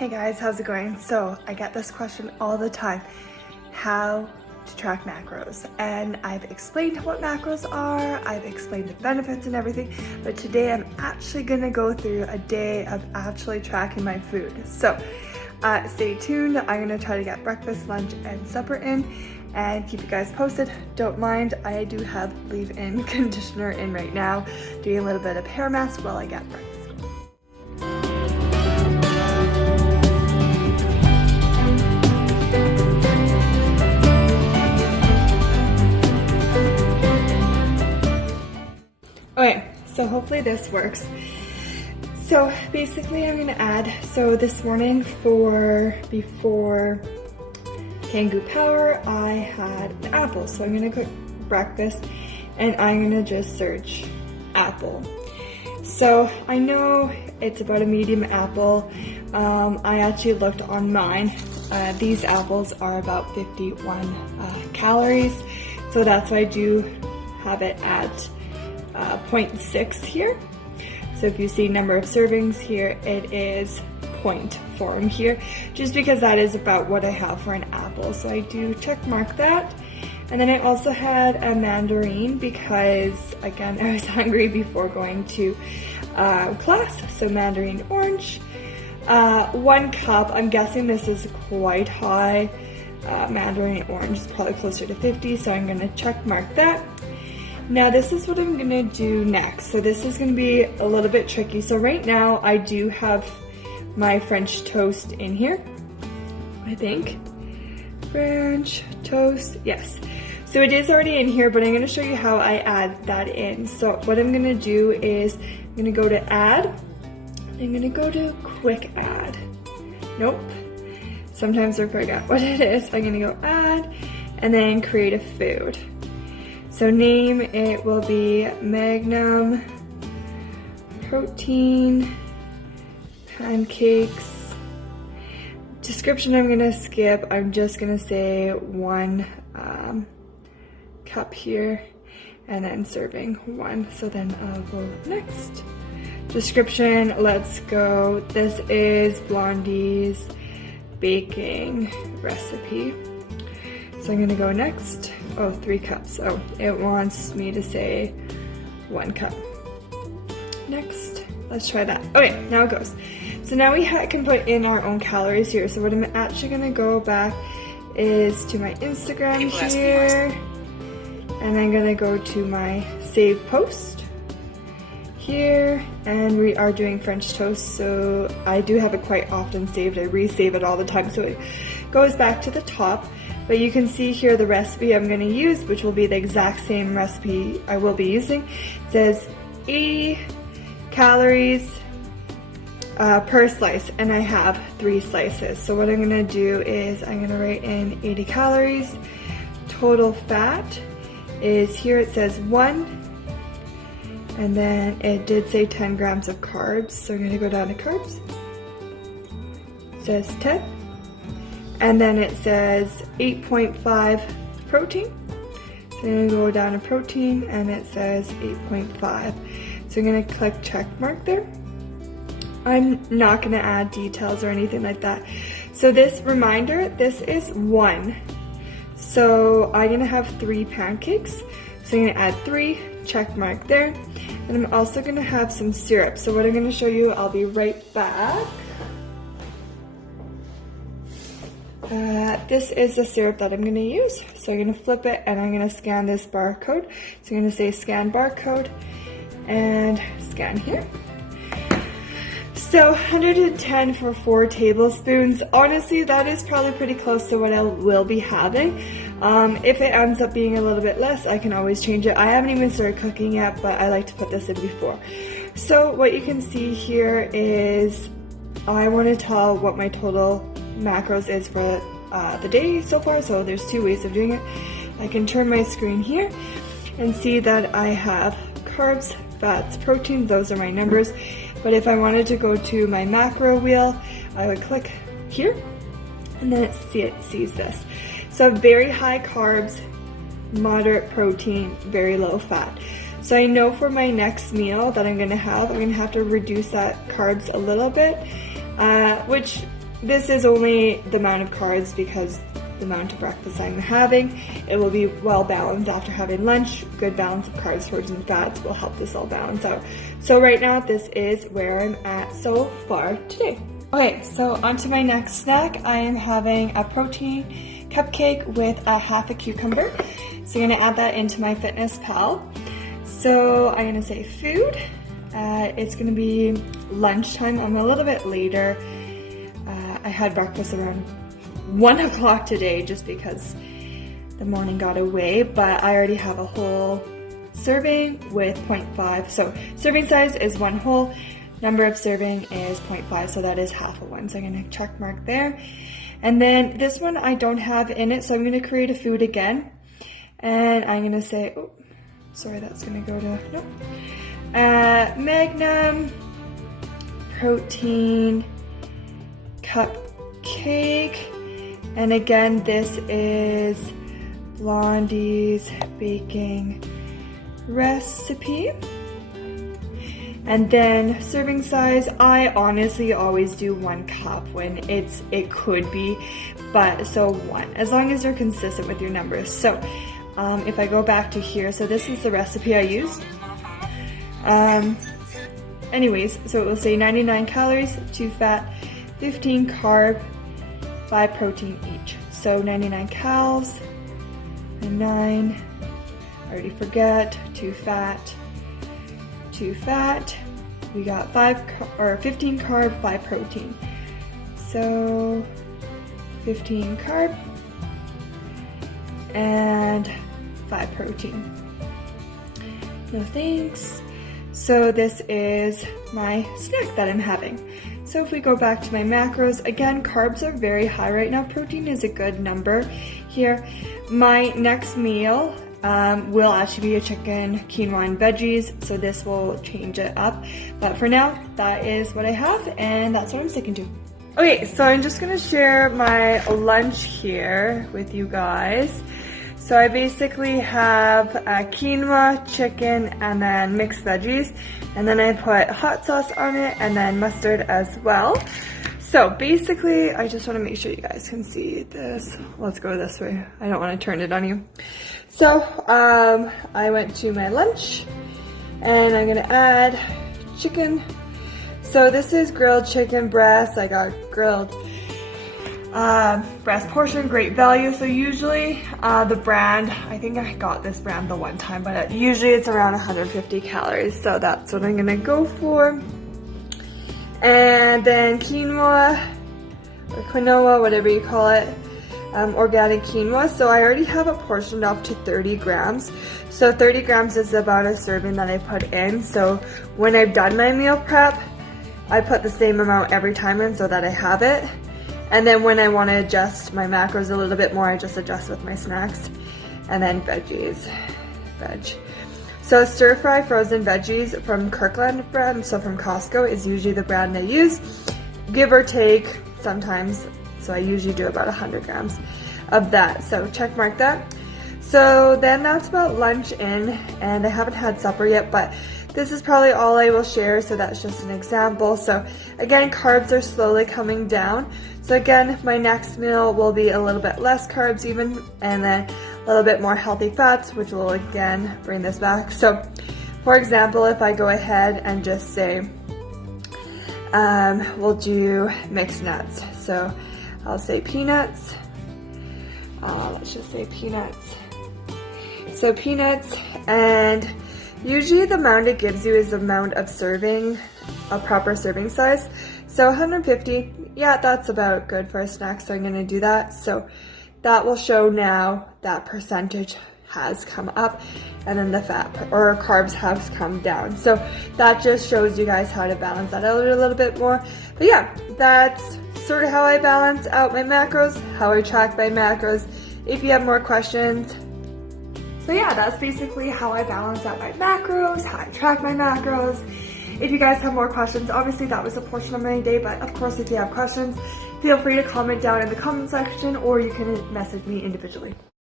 Hey guys, how's it going? So I get this question all the time, how to track macros. And I've explained what macros are, I've explained the benefits and everything, but today I'm actually gonna go through a day of actually tracking my food. So stay tuned, I'm gonna try to get breakfast, lunch, and supper in and keep you guys posted. Don't mind, I do have leave-in conditioner in right now, doing a little bit of hair mask while I get breakfast. Okay, so hopefully this works. So basically I'm gonna add, so this morning before Kangoo Power, I had an apple. So I'm gonna cook breakfast and I'm gonna just search apple. So I know it's about a medium apple. I actually looked on mine. These apples are about 51 calories. So that's why I do have it at 0.6 here. So if you see number of servings here, it is 0.4 here, just because that is about what I have for an apple. So I do check mark that. And then I also had a mandarin because, again, I was hungry before going to class. So mandarin orange, 1 cup. I'm guessing this is quite high. Mandarin orange is probably closer to 50, so I'm gonna check mark that. Now this is what I'm gonna do next. So this is gonna be a little bit tricky. So right now I do have my French toast in here, I think. French toast, yes. So it is already in here, but I'm gonna show you how I add that in. So what I'm gonna do is, I'm gonna go to add, I'm gonna go to quick add. Nope, sometimes I forget what it is. I'm gonna go add, and then create a food. So name, it will be Magnum Protein Pancakes. Description I'm gonna skip. I'm just gonna say 1 cup here and then serving 1. So then I'll go next. Description, let's go. This is Blondie's baking recipe. So I'm gonna go next. Oh, 3 cups. Oh, it wants me to say 1 cup. Next, let's try that. Okay, now it goes. So now we can put in our own calories here. So what I'm actually gonna go back is to my Instagram here. And I'm gonna go to my save post here. And we are doing French toast. So I do have it quite often saved. I resave it all the time. So it goes back to the top. But you can see here the recipe I'm going to use, which will be the exact same recipe I will be using. It says 80 calories per slice, and I have 3 slices. So what I'm going to do is I'm going to write in 80 calories. Total fat is, here it says 1, and then it did say 10 grams of carbs. So I'm going to go down to carbs. It says 10. And then it says 8.5 protein. So I'm gonna go down to protein and it says 8.5. So I'm gonna click check mark there. I'm not gonna add details or anything like that. So this reminder, this is 1. So I'm gonna have 3 pancakes. So I'm gonna add 3, check mark there. And I'm also gonna have some syrup. So what I'm gonna show you, I'll be right back. This is the syrup that I'm going to use. So I'm going to flip it and I'm going to scan this barcode. So I'm going to say scan barcode and scan here. So 110 for 4 tablespoons. Honestly, that is probably pretty close to what I will be having. If it ends up being a little bit less, I can always change it. I haven't even started cooking yet, but I like to put this in before. So what you can see here is I want to tell what my total macros is for the day so far. So there's 2 ways of doing it. I can turn my screen here and see that I have carbs, fats, protein. Those are my numbers. But if I wanted to go to my macro wheel, I would click here and then it sees this. So very high carbs, moderate protein, very low fat. So I know for my next meal that I'm gonna have to reduce that carbs a little bit, which this is only the amount of carbs because the amount of breakfast I'm having. It will be well balanced after having lunch. Good balance of carbs, proteins, and fats will help this all balance out. So right now, this is where I'm at so far today. Okay, so on to my next snack. I am having a protein cupcake with a half a cucumber. So I'm gonna add that into my FitnessPal. So I'm gonna say food. It's gonna be lunchtime. I'm a little bit later. I had breakfast around 1 o'clock today just because the morning got away, but I already have a whole serving with 0.5. So serving size is 1 whole, number of serving is 0.5, so that is half of 1. So I'm gonna check mark there. And then this one I don't have in it, so I'm gonna create a food again. And I'm gonna say, oh, sorry, that's gonna go to, no. Magnum protein cupcake. And again, this is Blondie's baking recipe. And then serving size, I honestly always do 1 cup when it could be, but so 1, as long as you're consistent with your numbers. So if I go back to here, so this is the recipe I used. Anyways, so it will say 99 calories, 2 fat, 15 carb, 5 protein each. So 99 calories, and 9, I already forget, 2 fat, 2 fat. We got 15 carb, 5 protein. So 15 carb and 5 protein. No thanks. So this is my snack that I'm having. So if we go back to my macros, again, carbs are very high right now. Protein is a good number here. My next meal will actually be a chicken, quinoa, and veggies. So this will change it up. But for now, that is what I have, and that's what I'm sticking to. Okay, so I'm just gonna share my lunch here with you guys. So I basically have quinoa, chicken, and then mixed veggies. And then I put hot sauce on it and then mustard as well. So basically, I just want to make sure you guys can see this. Let's go this way. I don't want to turn it on you. So I went to my lunch and I'm gonna add chicken. So this is grilled chicken breast. I got grilled breast portion, great value. So usually the brand, I think I got this brand the one time, but usually it's around 150 calories. So that's what I'm gonna go for. And then quinoa or quinoa, whatever you call it, organic quinoa. So I already have it portioned up to 30 grams. So 30 grams is about a serving that I put in. So when I've done my meal prep, I put the same amount every time in so that I have it. And then when I want to adjust my macros a little bit more, I just adjust with my snacks. And then veggies, veg. So stir fry frozen veggies from Kirkland brand, so from Costco is usually the brand I use. Give or take sometimes, so I usually do about 100 grams of that. So check mark that. So then that's about lunch in, and I haven't had supper yet, but this is probably all I will share, so that's just an example. So again, carbs are slowly coming down. So again, my next meal will be a little bit less carbs even, and then a little bit more healthy fats, which will again bring this back. So for example, if I go ahead and just say, we'll do mixed nuts. So I'll say peanuts. Let's just say peanuts. So peanuts, and usually the amount it gives you is the amount of serving, a proper serving size. So 150, yeah, that's about good for a snack, so I'm gonna do that. So that will show now that percentage has come up, and then the fat or carbs have come down. So that just shows you guys how to balance that out a little bit more. But yeah, that's sort of how I balance out my macros, how I track my macros. If you have more questions. So yeah, that's basically how I balance out my macros, how I track my macros. If you guys have more questions, obviously that was a portion of my day, but of course if you have questions, feel free to comment down in the comment section, or you can message me individually.